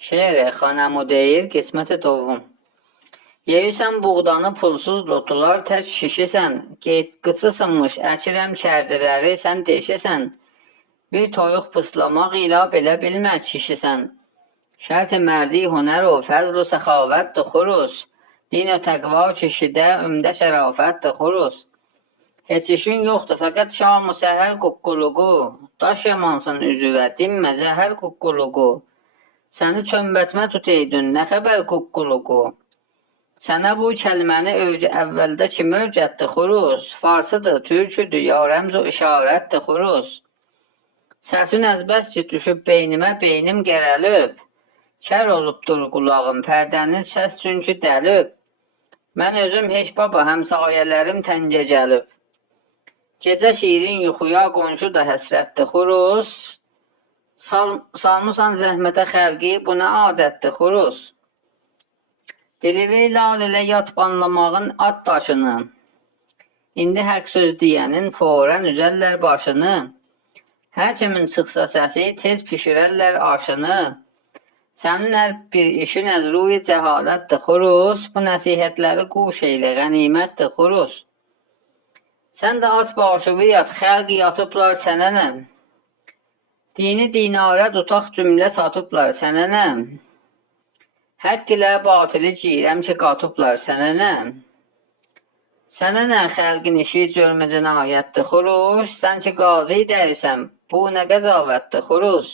Şeiri xanəmu deyir, qisməti dovum. Yeyirsən buğdanı pulsuz lotular, tək şişisən, qıçısınmış əkirəm kərdiləri, sən deşisən. Bir toyuq pıslamaq ilə belə bilmə kişisən. Şərt-i mərdi hünər o, fəzl-u səxavətdir xuruz. Din-i təqva kişidə ümdə şərafətdir xuruz. Heç işin yoxdur, fəqət şam-ı səhər quqquluqu. Daş yamansın üzüvə, dinmə zəhər quqquluqu. Səni çömbətmə tuteydün, nə xəbər quqquluqu. Sənə bu kəlməni əvvəldə kim öyrətdi xuruz? Farsıdır, türküdür, ya rəmz-u işarətdir xuruz. Səsin əzbəs ki, düşüb beynimə, beynim gərəlib. Kər olubdur qulağım, pərdənin səs çünki dəlib. Mən özüm heç baba, həmsayələrim təngə gəlib. Gecə şirin yuxuya, qonşu da həsrətdir xuruz. Salmısan zəhmətə xəlqi, bu nə adətdir xuruz. Dilivi lal ilə yat banlamağın at daşını. İndi həq söz deyənin forən üzərlər başını. Hər kimin çıxsa səsi, tez pişirərlər aşını. Sənin hər bir işin əzruyi cəhalətdir xuruz. Bu nəsihətləri quş eylə, qənimətdir xuruz. Sən də at başıvı yat, xəlq yatıblar sənə nə? Dini dinarə tutaq cümlə satıblar sənə nə? Həqq ilə batili girəm ki, qatıblar sənə nə? Sənə nə xəlqin işi cürmü cinayətdir xuruz? Sən ki qazi dəyirsən, bu nə qəzavətdir xuruz?